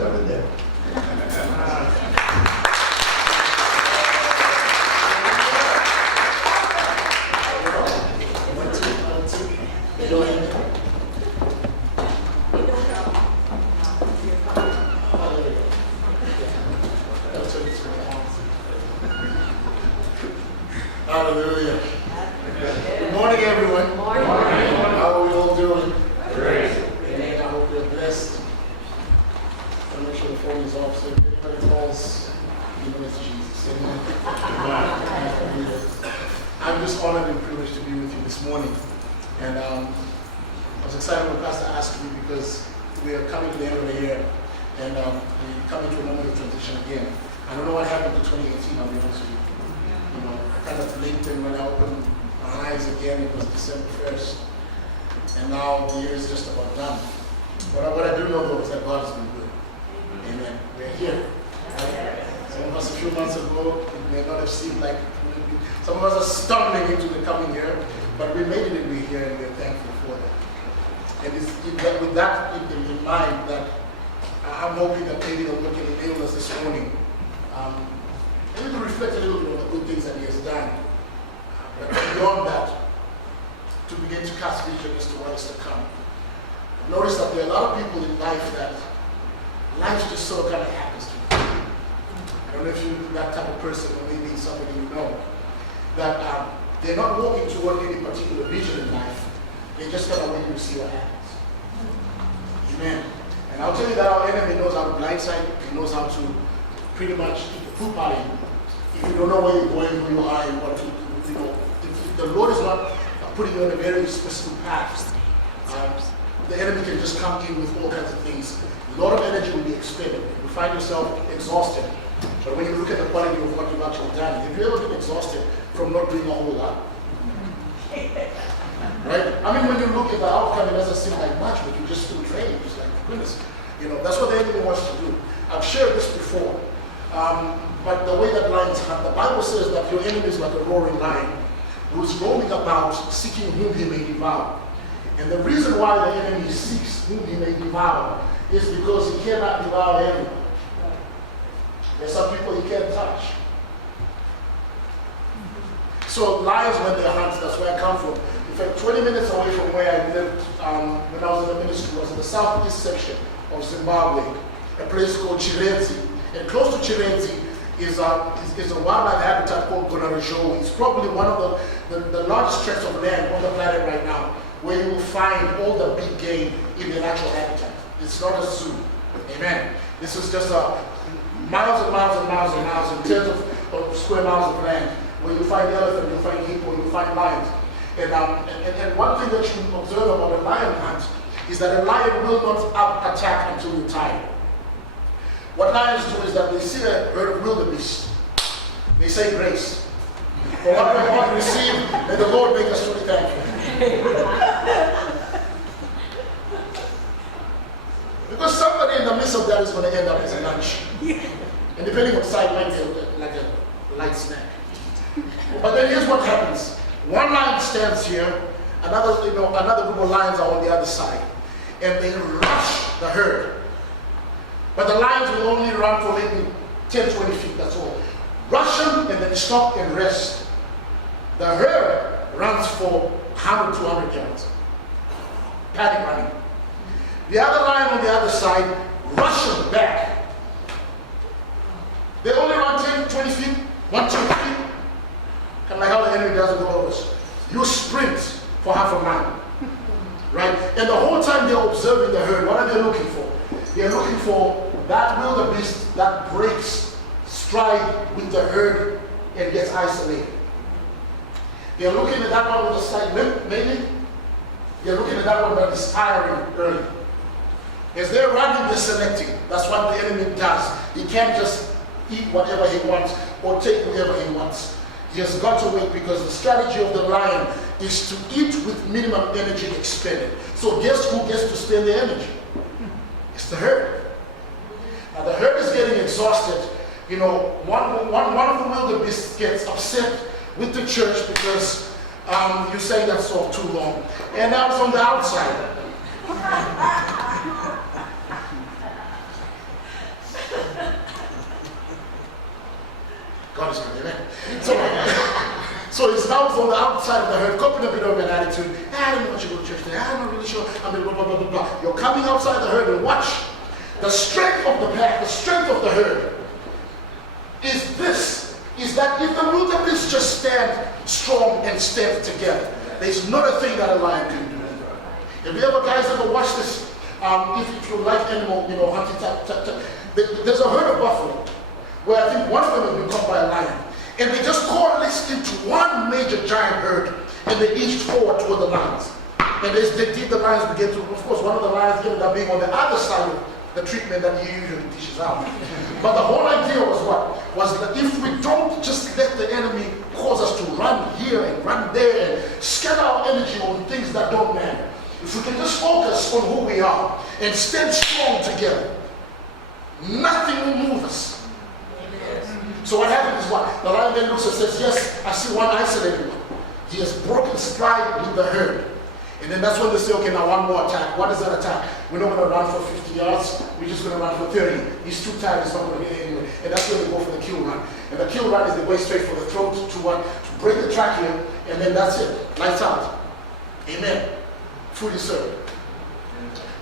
started there. Hallelujah. Good morning, everyone. Good morning. How are we all doing? Great. Amen. I hope you're blessed. I'll make sure the phone is off so if anybody calls, you know it's Jesus. Amen. I'm just honored and privileged to be with you this morning. And I was excited when Pastor asked me because we are coming to the end of the year and we're coming to a moment of transition again. I don't know what happened to 2018, I'll be honest with you. You know, I kind of blinked and when I opened my eyes again, it was December 1st. And now the year is just about done. But what I do know though is that God has been good. Amen. We're here. Right? Some of us a few months ago, it may not have seemed like some of us are stumbling into the coming year, but we made it and we're here and we're thankful for that. And it's with that in mind that I'm hoping that maybe the Lord can enable us this morning. Maybe to reflect a little bit on the good things that He has done. But beyond that, to begin to cast vision as to what is to come. I've noticed that there are a lot of people in life that life just sort of kind of happens to them. I don't know if you're that type of person or maybe somebody you know. That they're not walking toward any particular vision in life. They just kind of wait to see what happens. Amen. And I'll tell you that our enemy knows how to blindside. He knows how to pretty much keep the poop out of you. If you don't know where you're going, who you are, and what to do, you know, if the Lord is not putting you on a very specific path, the enemy can just come in with all kinds of things. A lot of energy will be expended. You find yourself exhausted. But when you look at the quality of what you've actually done, have you ever been exhausted from not doing a whole lot? Right? I mean, when you look at the outcome, it doesn't seem like much, but you just still train. It's like, goodness. You know, that's what the enemy wants to do. I've shared this before. But the way that lions hunt, the Bible says that your enemy is like a roaring lion who is roaming about seeking whom he may devour. And the reason why the enemy seeks whom he may devour is because he cannot devour everyone. There's some people he can't touch. So lions, when they hunt, that's where I come from. In fact, 20 minutes away from where I lived when I was in the ministry was in the southeast section of Zimbabwe, a place called Chivandire. And close to Chivandire is a wildlife habitat called Gonarajou. It's probably one of the largest tracts of land on the planet right now, where you will find all the big game in their natural habitat. It's not a zoo. Amen. This is just miles and miles and miles and miles and tens of square miles of land where you find elephant, you find hippo, you find lions. And one thing that you observe about a lion hunt is that a lion will not attack until you're tired. What lions do is that they see a herd of wildebeest. They say grace. For what we want to receive, may the Lord make us truly thankful. Because somebody in the midst of that is going to end up as a lunch. And depending on the side, might be like a light snack. But then here's what happens. One lion stands here, another group of lions are on the other side. And they rush the herd. But the lions will only run for maybe 10, 20 feet, that's all. Rush them and then stop and rest. The herd runs for 100, 200 yards. Panic running. The other lion on the other side rush them back. They only run 10, 20 feet, 1, 2 feet. Kind of like how the enemy does with all of us. You sprint for half a mile. Right? And the whole time they're observing the herd, what are they looking for? They're looking for that wildebeest that breaks stride with the herd and gets isolated. They're looking at that one with a slight limp, maybe. They're looking at that one that is tiring early. As they're running, they're selecting. That's what the enemy does. He can't just eat whatever he wants or take whatever he wants. He has got to wait because the strategy of the lion is to eat with minimum energy expended. So guess who gets to spend the energy? It's the herd. Now the herd is getting exhausted. You know, one of the wildebeest gets upset with the church because you say that song too long. And I was on the outside. God is good, amen. So he's now on the outside of the herd, coping a bit of an attitude. I don't know what you go to church today. I'm not really sure. I mean, blah, blah, blah, blah, blah. You're coming outside the herd and watch. The strength of the pack, the strength of the herd is this, is that if the wildebeest just stand strong and stand together, there's not a thing that a lion can do. Have you ever guys ever watched this? If you like animal, hunting, there's a herd of buffalo where I think one of them has been caught by a lion. And they just coalesced into one major giant herd and they each forward toward the lions. And as they did, the lions began to, of course, one of the lions ended up being on the other side of the treatment that he usually dishes out. But the whole idea was what? Was that if we don't just let the enemy cause us to run here and run there and scatter our energy on things that don't matter, if we can just focus on who we are and stand strong together, nothing will move us. So what happens is what? The lion then looks and says, yes, I see one isolated one. He has broken stride with the herd. And then that's when they say, okay, now one more attack. What is that attack? We're not going to run for 50 yards. We're just going to run for 30. He's too tired. He's not going to get anywhere. And that's when they go for the kill run. And the kill run is they go straight for the throat to break the trachea. And then that's it. Lights out. Amen. Food is served.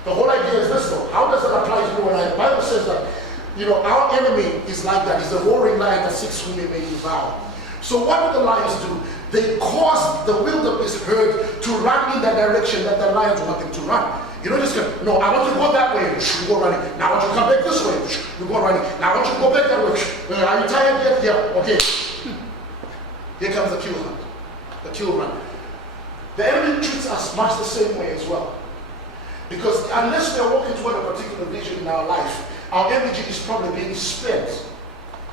The whole idea is this though. How does that apply to you and I? The Bible says that, our enemy is like that. He's a roaring lion that seeks whom he may devour. So what do the lions do? They cause the wildebeest herd to run in that direction that the lions want them to run. You don't just go, no, I want you to go that way, you go running. Now I want you to come back this way, you go running. Now I want you to go back that way. Are you tired yet? Yeah, okay. Here comes the kill hunt, the kill run. The enemy treats us much the same way as well. Because unless we are walking toward a particular vision in our life, our energy is probably being spent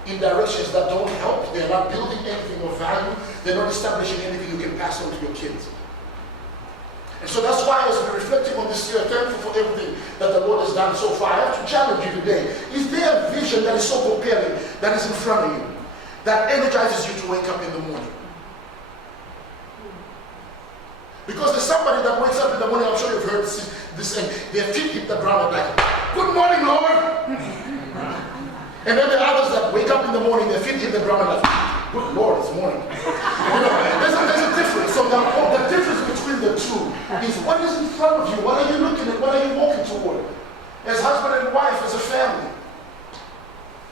in directions that don't help. They're not building anything of value. They're not establishing anything you can pass on to your kids. And so that's why, as we're reflecting on this year, thankful for everything that the Lord has done so far, I have to challenge you today. Is there a vision that is so compelling that is in front of you, that energizes you to wake up in the morning? Because there's somebody that wakes up in the morning, I'm sure you've heard this and their feet hit the ground and like, good morning, Lord. And then the others that wake up in the morning, their feet hit the ground and like, good Lord, it's morning. There's a difference. So the difference between the two is what is in front of you, what are you looking at, what are you walking toward? As husband and wife, as a family,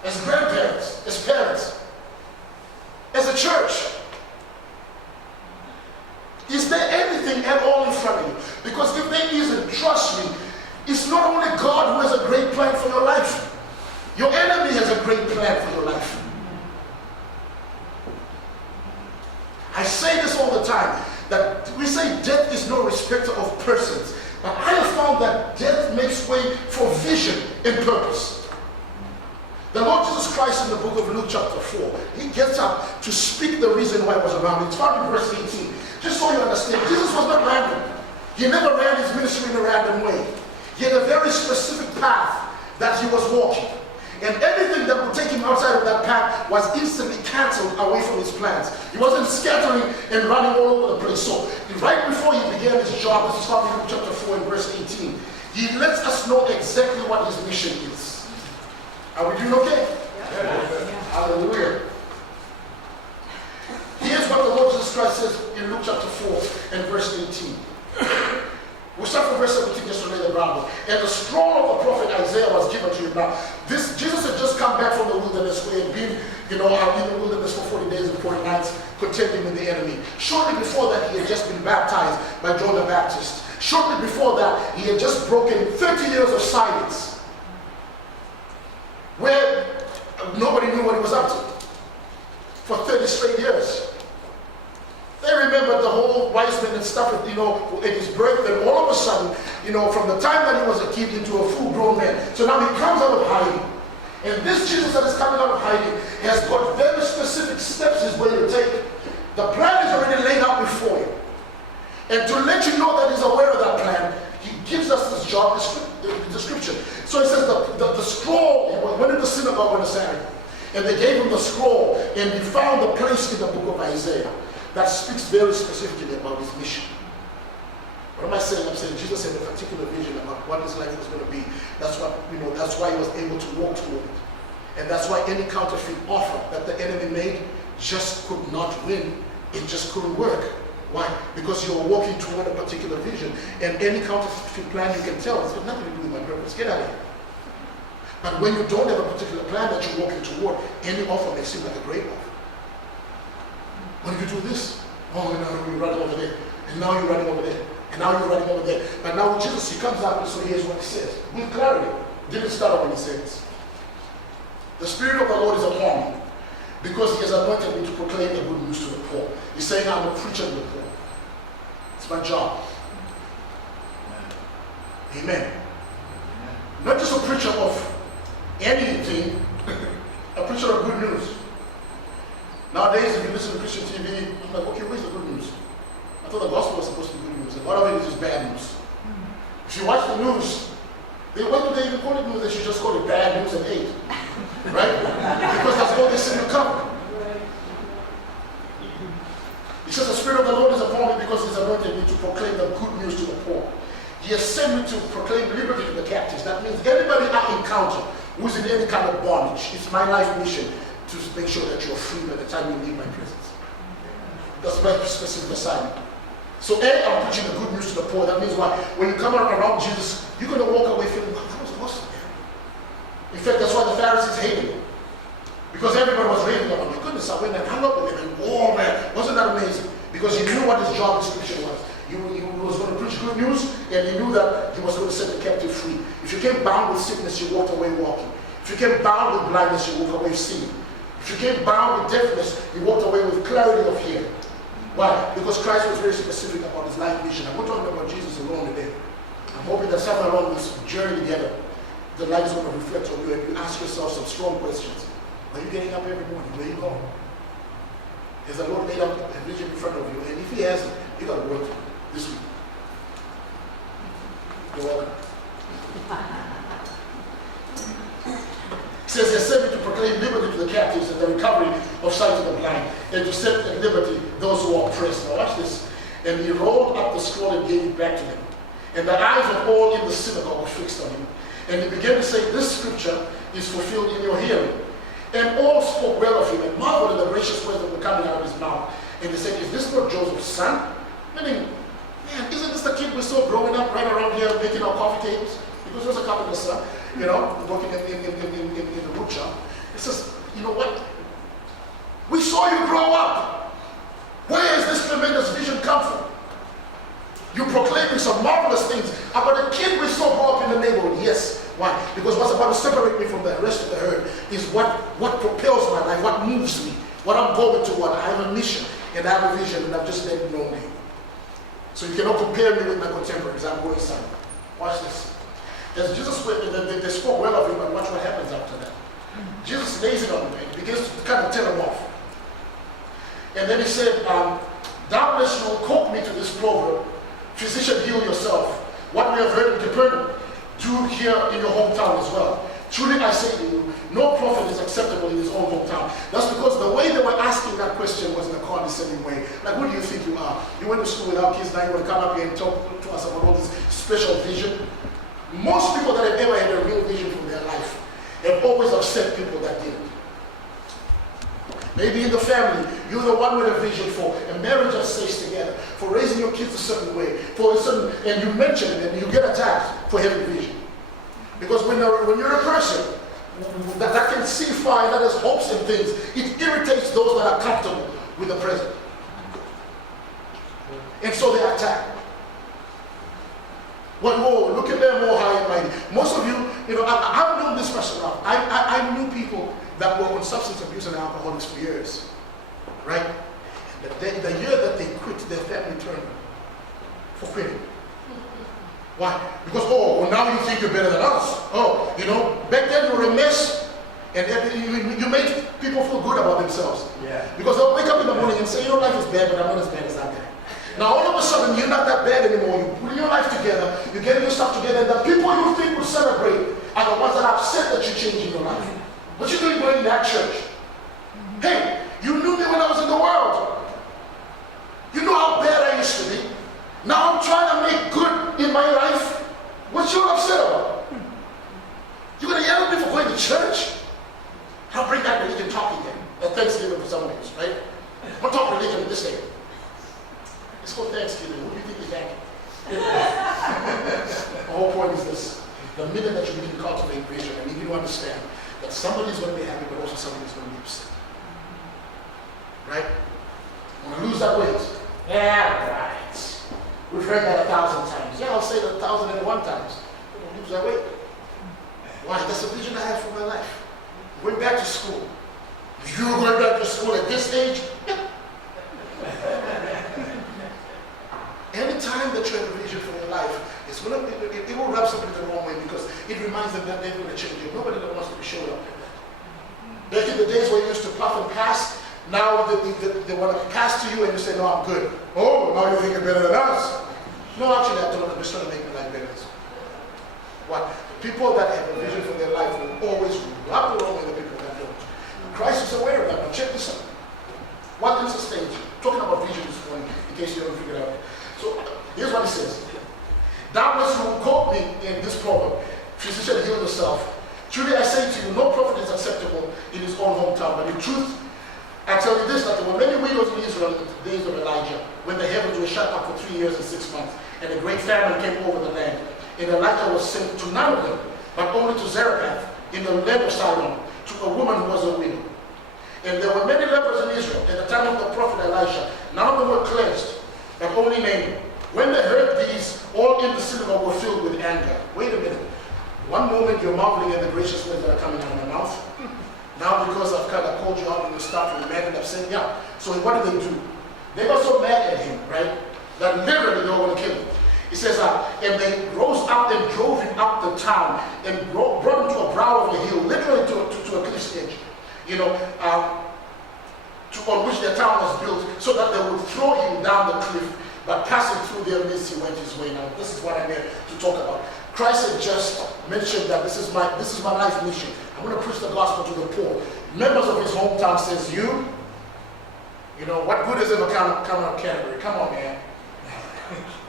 as grandparents, as parents, as a church. Is there anything at all in front of you? Because if there isn't, trust me, it's not only God who has a great plan for your life. Your enemy has a great plan for your life. I say this all the time, that we say death is no respecter of persons. But I have found that death makes way for vision and purpose. The Lord Jesus Christ in the book of Luke chapter 4, he gets up to speak the reason why he was around. It's found in verse 18. Just so you understand, Jesus was not random. He never ran his ministry in a random way. He had a very specific path that he was walking. And everything that would take him outside of that path was instantly cancelled away from his plans. He wasn't scattering and running all over the place. So right before he began his job, this is found in Luke chapter 4 and verse 18, he lets us know exactly what his mission is. Are we doing okay? Yeah. Hallelujah. Here's what the Lord Jesus Christ says in Luke chapter 4 and verse 18. We'll start from verse 17 just to lay the groundwork. And the scroll of the prophet Isaiah was given to him. Now, Jesus had just come back from the wilderness where he had been, in the wilderness for 40 days and 40 nights, contending with the enemy. Shortly before that, he had just been baptized by John the Baptist. Shortly before that, he had just broken 30 years of silence, where nobody knew what he was up to for 30 straight years. They remembered the whole wise men and stuff, at his birth, and all of a sudden, from the time that he was a kid into a full-grown man. So now he comes out of hiding. And this Jesus that is coming out of hiding has got very specific steps his way to take. The plan is already laid out before you. And to let you know that he's aware of that plan, he gives us this job description. So he says the scroll, he went into the synagogue on a Saturday, and they gave him the scroll, and he found the place in the book of Isaiah that speaks very specifically about his mission. What am I saying? I'm saying Jesus had a particular vision about what his life was going to be. That's why he was able to walk toward it. And that's why any counterfeit offer that the enemy made just could not win. It just couldn't work. Why? Because you're walking toward a particular vision. And any counterfeit plan, you can tell, it's got nothing to do with my purpose. Get out of here. But when you don't have a particular plan that you're walking toward, any offer may seem like a great offer. When you do this, oh, no, you're running over there. And now you're running over there. And now you're running over there. But now with Jesus, he comes out and so here's what he says. With clarity. Didn't start when he said this. The Spirit of the Lord is upon me because he has anointed me to proclaim the good news to the poor. He's saying I'm a preacher to the poor. It's my job. Amen. Not just a preacher of anything, a preacher of good news. Nowadays, if you listen to Christian TV, I'm like, okay, where's the good news? I thought the gospel was supposed to be good news. A lot of it is just bad news. If you watch the news, what do they even call it news? They should just call it bad news and hate. Right? Because that's all they seem to cover. He says, the Spirit of the Lord is upon me because he's anointed me to proclaim the good news to the poor. He has sent me to proclaim liberty to the captives. That means anybody I encounter who's in any kind of bondage, it's my life mission to make sure that you're free by the time you leave my presence. That's my specific assignment. So I'm preaching the good news to the poor. That means what? When you come around Jesus, you're going to walk away feeling, wow, that was awesome, man. In fact, that's why the Pharisees hated him. Because everybody was raving about him. My goodness, I went and hung up with him and, oh man, wasn't that amazing? Because he knew what his job description was. He was going to preach good news, and he knew that he was going to set the captive free. If you came bound with sickness, you walked away walking. If you came bound with blindness, you walked away seeing. If you came bound with deafness, you walked away with clarity of hearing. Why? Because Christ was very specific about his life mission. I'm not talking about Jesus alone today. I'm hoping that somewhere along this journey together, the light is going to reflect on you and you ask yourself some strong questions. Are you getting up every morning? Where are you going? Has the Lord laid out a vision in front of you? And if he hasn't, you got to work this week. You're welcome. It says, he sent me to proclaim liberty to the captives and the recovery of sight to the blind, and to set at liberty those who are oppressed. Now watch this. And he rolled up the scroll and gave it back to them. And the eyes of all in the synagogue were fixed on him. And he began to say, this scripture is fulfilled in your hearing. And all spoke well of him and marveled at the gracious words that were coming out of his mouth. And they said, is this not Joseph's son? Meaning, man, isn't this the kid we saw growing up right around here making our coffee tables? Because he was a carpenter's son, you know, working in the wood shop. He says, you know what? We saw you grow up. Where has this tremendous vision come from? You're proclaiming some marvelous things about a kid we saw grow up in the neighborhood. Yes. Why? Because what's about to separate me from the rest of the herd is what propels my life, what moves me, what I'm going toward. I have a mission and I have a vision and I've just let it know me. So you cannot compare me with my contemporaries. I'm going somewhere. Watch this. As Jesus went, they spoke well of him, and watch what happens after that. Jesus lays it on him and begins to kind of tell him off. And then he said, doubtless you will quote me to this proverb, physician, heal yourself. What we have heard in Capernaum, do here in your hometown as well. Truly I say to you, no prophet is acceptable in his own hometown. That's because the way they were asking that question was in a condescending way. Like, who do you think you are? You went to school with our kids, now you want to come up here and talk to us about all this special vision? Most people that have ever had a real vision for their life have always upset people that didn't. Maybe in the family, you're the one with a vision for a marriage that stays together, for raising your kids a certain way, for a certain, and you mention it and you get attacked for having vision. Because when you're a person that can see far and that has hopes and things, it irritates those that are comfortable with the present. And so they attack. Well, whoa, look at them more high and mighty. Most of you know, I've known this person around. I knew people that were on substance abuse and alcoholics for years, right? The year that they quit, their family turned for quitting. Why? Because, oh, well, now you think you're better than us. Oh, you know, back then you were a mess, and you made people feel good about themselves. Yeah. Because they'll wake up in the morning and say, you know, life is bad, but I'm not as bad as that guy. Now all of a sudden, you're not that bad anymore. You put your life together, you're getting your stuff together, and the people you think will celebrate are the ones that are upset that you're changing your life. What you doing going in that church? Hey, you knew me when I was in the world. You know how bad I used to be. Now I'm trying to make good in my life. What you upset about? You're going to yell at me for going to church? The minute that you begin to cultivate vision and begin to understand that somebody's going to be happy, but also somebody's going to be upset. Right? Want to lose that weight? Yeah, right. We've heard that 1,000 times. Yeah, I'll say it 1,001 times. You want to lose that weight. Why? That's the vision I have for my life. Going back to school. You're going back to school at this age? Yeah. Anytime that you have a vision for your life, it will rub somebody the wrong way because it reminds them that they're going to change it. Nobody wants to be showing up. Back in the days where you used to puff and pass, now they want to pass to you and you say, no, I'm good. Oh, now you think you're better than us. No, actually, I don't. I'm just trying to make my life better. What? The people that have a vision for their life will always rub the wrong way the people that don't. Christ is aware of that. Now check this out. What is the stage? Talking about vision this morning, in case you haven't figured it out. So here's what he says. Doubtless you will quote me in this proverb, physician, heal yourself. Truly I say to you, no prophet is acceptable in his own hometown. But in truth, I tell you this, that there were many widows in Israel in the days of Elijah, when the heavens were shut up for 3 years and 6 months, and a great famine came over the land. And Elijah was sent to none of them, but only to Zarephath in the land of Sidon, to a woman who was a widow. And there were many lepers in Israel at the time of the prophet Elisha. None of them were cleansed, but only Naaman. When they heard these, all in the synagogue were filled with anger. Wait a minute. One moment you're marveling at the gracious words that are coming out of my mouth. Now because I've kind of called you out and you start to be mad and upset. Yeah. So what did they do? They got so mad at him, right, that literally they were going to kill him. He says, and they rose up and drove him up the town and brought him to a brow of a hill, literally to a cliff's edge, on which their town was built, so that they would throw him down the cliff. But passing through their midst, he went his way. Now, this is what I'm here to talk about. Christ had just mentioned that this is my life mission. I'm going to preach the gospel to the poor. Members of his hometown says, you know, what good is it to come out of Canterbury? Come on, man.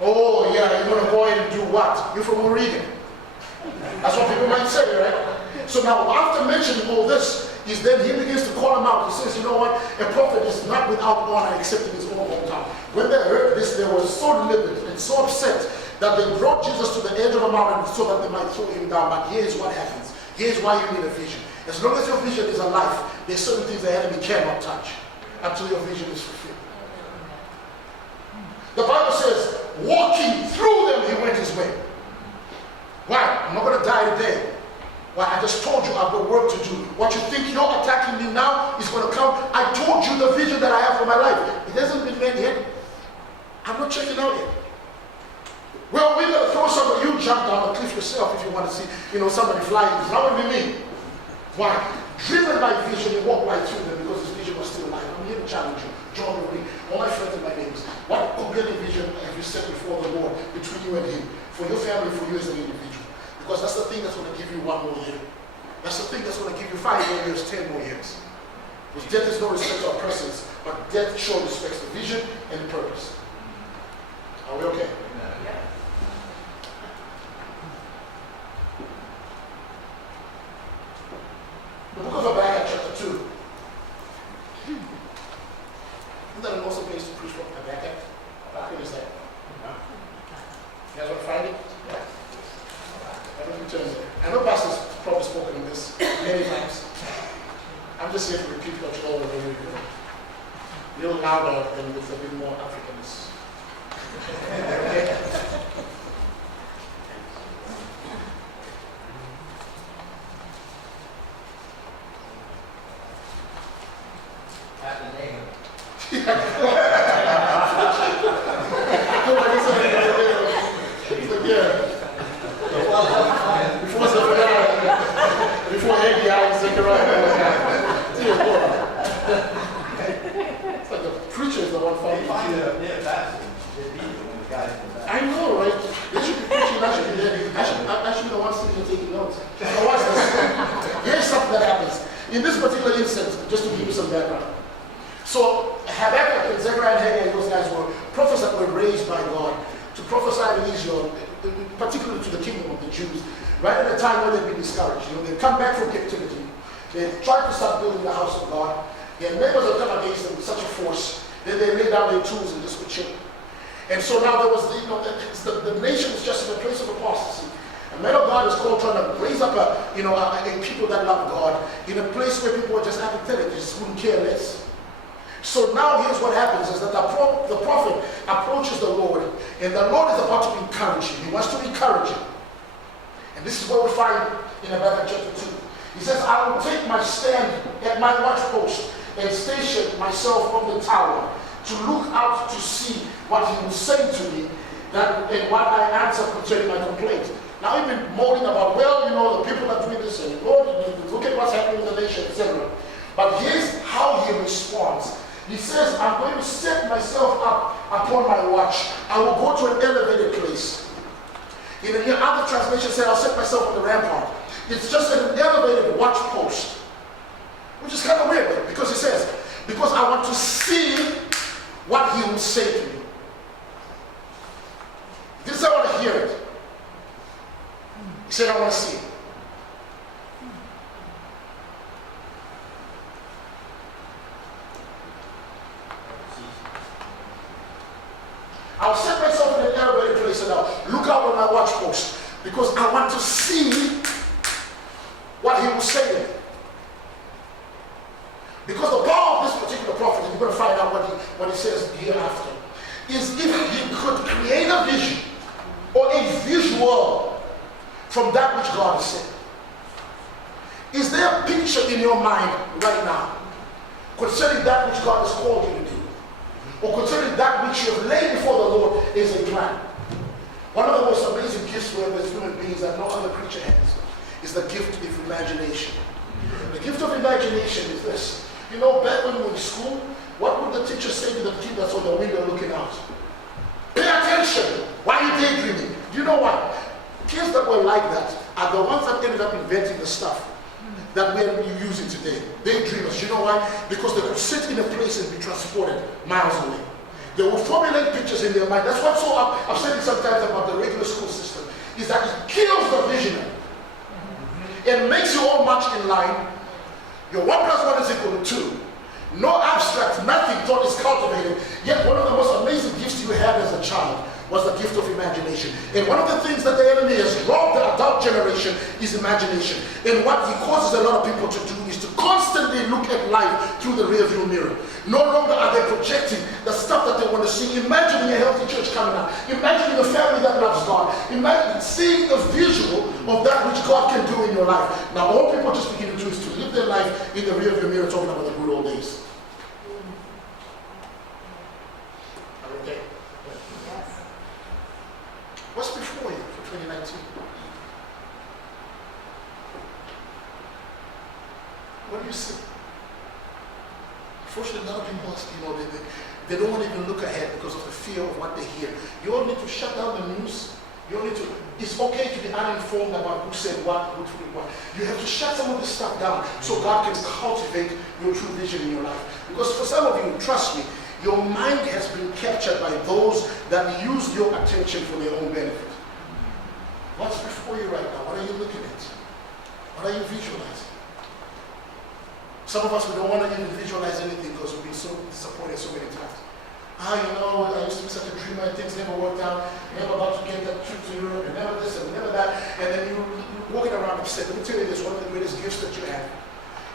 Oh, yeah, you're going to go ahead and do what? You're from Oregon. That's what people might say, right? So now, after mentioning all this, is then he begins to call them out. He says, you know what? A prophet is not without honor except in his own hometown. When they heard this, they were so livid and so upset that they brought Jesus to the edge of a mountain so that they might throw him down. But here's what happens. Here's why you need a vision. As long as your vision is alive, there's certain things the enemy cannot touch until your vision is fulfilled. The Bible says, walking through them, he went his way. Why? I'm not going to die today. Why? I just told you I've got work to do. What you think you're attacking me now is going to come. I told you the vision that I have for my life. It hasn't been made yet. I'm not checking out yet. Well, we're going to throw somebody. You jump down the cliff yourself if you want to see, somebody flying. It's not going to be me. Why? Driven by vision, he walked right through them because his vision was still alive. I'm here to challenge you. John Marie, all my friends and my neighbors. What compelling vision have you set before the Lord between you and him? For your family, for you as an individual. Because that's the thing that's going to give you 1 more year. That's the thing that's going to give you 5 more years, 10 more years. Because death is no respect to our persons, but death sure respects the vision and the purpose. Are we okay? Yeah. The book of Habakkuk, chapter 2. Isn't that an awesome place to preach from Habakkuk? Habakkuk is that? You guys want to find it? Yeah. I know Pastor's probably spoken on this many times. I'm just here to repeat what you all already know. A little louder and with a bit more Africanness. Okay? Before Haggai and Zechariah. It's like the preacher is the one fighting. I know, right? They should be preaching, I should be there. I should be the one sitting and taking notes. Now watch this. Here's something that happens. In this particular instance, just to give you some background. So Habakkuk and Zechariah and Haggai, those guys were prophets that were raised by God to prophesy to Israel, particularly to the kingdom of the Jews, right at the time when they've been discouraged. They've come back from captivity. They've tried to start building the house of God. Their neighbors have come against them with such a force that they laid down their tools and just were chill. And so now there was, the nation was just in a place of apostasy. A man of God is called trying to raise up a people that love God in a place where people are just apathetic, just wouldn't care less. So now here's what happens is that the prophet approaches the Lord, and the Lord is about to encourage him. He wants to encourage him. And this is what we find in Habakkuk chapter 2. He says, I will take my stand at my watchpost and station myself on the tower to look out to see what he will say to me and what I answer concerning my complaint. Now we've been moaning about, the people are doing this, and Lord, look at what's happening in the nation, etc. But here's how he responds. He says, I'm going to set myself up upon my watch. I will go to an elevated place. In other translations say, I'll set myself on the rampart. It's just an elevated watch post. Which is kind of weird, because he says, because I want to see what he will say to me. He didn't say I want to hear it. He said, I want to see it. I'll set myself in an elevated place and I'll look out on my watch post because I want to see what he will say to me. Because the power of this particular prophet, you're going to find out what he says hereafter, is if he could create a vision or a visual from that which God has said. Is there a picture in your mind right now concerning that which God has called you to do? Or concerning that which you have laid before the Lord is a plan? One of the most amazing gifts we have as human beings that no other creature has is the gift of imagination. The gift of imagination is this. Back when we were in school, what would the teacher say to the kid that's on the window looking out? Pay attention! Why are you daydreaming? Do you know what? Kids that were like that are the ones that ended up inventing the stuff that we're using today. Daydreamers. You know why? Because they could sit in a place and be transported miles away. They would formulate pictures in their mind. That's what's so I've said it sometimes about the regular school system, is that it kills the visionary. It makes you all march in line. Your 1 + 1 is equal to 2. No abstract, nothing thought is cultivated. Yet one of the most amazing gifts you had as a child was the gift of imagination. And one of the things that the enemy has robbed the adult generation is imagination. And what he causes a lot of people to do is to constantly look at life through the rearview mirror. No longer are they projecting the stuff that they want to see. Imagining a healthy church coming up. Imagining a family that loves God. Imagine seeing the visual of that which God can do in your life. Now all people just begin to do is to live their life in the rearview mirror, talking about the good old days. Okay. What's before you for 2019? What do you see? Unfortunately, a lot of people, they don't want to even look ahead because of the fear of what they hear. You all need to shut down the news. You all need to, it's okay to be uninformed about who said what, who did what. You have to shut some of this stuff down so God can cultivate your true vision in your life. Because for some of you, trust me, your mind has been captured by those that use your attention for their own benefit. What's before you right now? What are you looking at? What are you visualizing? Some of us, we don't want to even visualize anything because we've been so disappointed so many times. I used to be such a dreamer and things never worked out. Never about to get that trip to Europe, and never this and never that. And then you're walking around upset. Let me tell you this, one of the greatest gifts that you have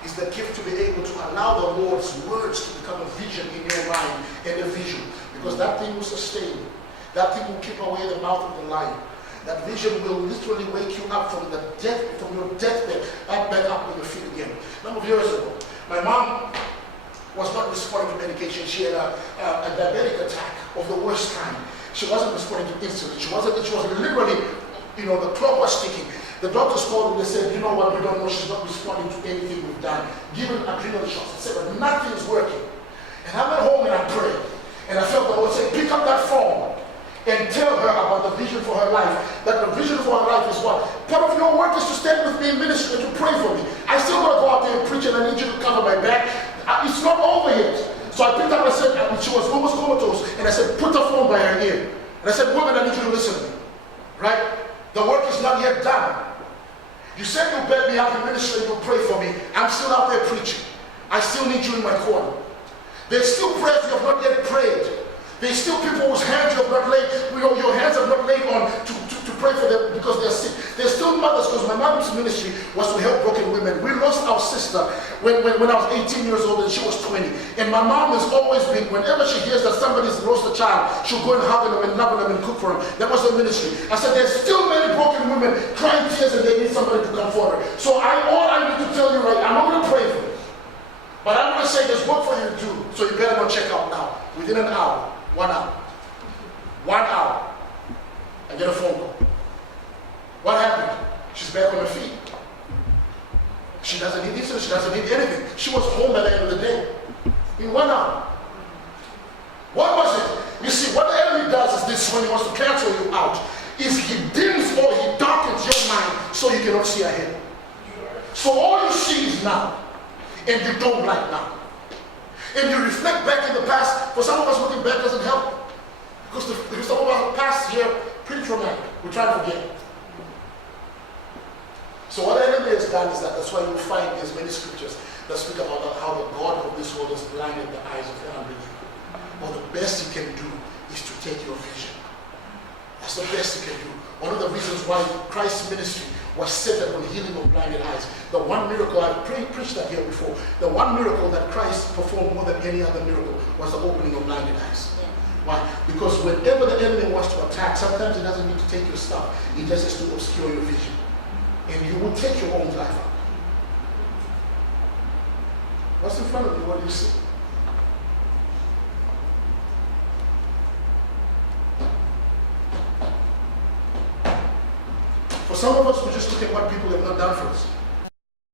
is the gift to be able to allow the Lord's words to become a vision in your mind and a vision. Because that thing will sustain you. That thing will keep away the mouth of the lion. That vision will literally wake you up from your deathbed, back up on your feet again. A number of years ago, my mom was not responding to medication. She had a diabetic attack of the worst kind. She wasn't responding to insulin. She was literally, the clock was ticking. The doctors called and they said, you know what, we don't know, she's not responding to anything we've done. Given adrenal shots. I said, but nothing's working. And I went home and I prayed. And I felt the Lord say, pick up that phone and tell her about the vision for her life. That the vision for her life is what? Part of your work is to stand with me in ministry and to pray for me. I still got to go out there and preach and I need you to cover my back. It's not over yet. So I picked up, I said, she was almost comatose, and I said, put the phone by her ear. And I said, woman, I need you to listen to me. Right? The work is not yet done. You said you'll back me up in ministry and you'll pray for me. I'm still out there preaching. I still need you in my corner. There's still prayers you have not yet prayed. There's still people whose hands you have not laid, your hands have not laid on to pray for them because they're sick. There's still mothers, because my mom's ministry was to help broken women. We lost our sister when I was 18 years old and she was 20. And my mom has always been, whenever she hears that somebody's lost a child, she'll go and hug them and love them and cook for them. That was her ministry. I said, there's still many broken women crying tears and they need somebody to come for her. So all I need to tell you right, I'm not going to pray for you. But I'm going to say there's work for you to do. So you better go check out now. Within an hour. 1 hour. 1 hour. I get a phone call. What happened? She's back on her feet. She doesn't need insulin. She doesn't need anything. She was home at the end of the day. In 1 hour. What was it? You see, what the enemy does is this when he wants to cancel you out, is he dims or he darkens your mind so you cannot see ahead. So all you see is now. And you don't like now. And you reflect back in the past. For some of us, looking back doesn't help. Because some of our past here, pretty traumatic. We try to forget. So what the enemy has done is that's why you'll find there's many scriptures that speak about how the God of this world has blinded the eyes of the unbeliever. Well, the best he can do is to take your vision. That's the best he can do. One of the reasons why Christ's ministry was centered on healing of blinded eyes. The one miracle, I've preached that here before, the one miracle that Christ performed more than any other miracle was the opening of blinded eyes. Yeah. Why? Because whenever the enemy wants to attack, sometimes he doesn't need to take your stuff. He just has to obscure your vision. And you will take your own life out. What's in front of you? What do you see? For some of us, we just look at what people have not done for us.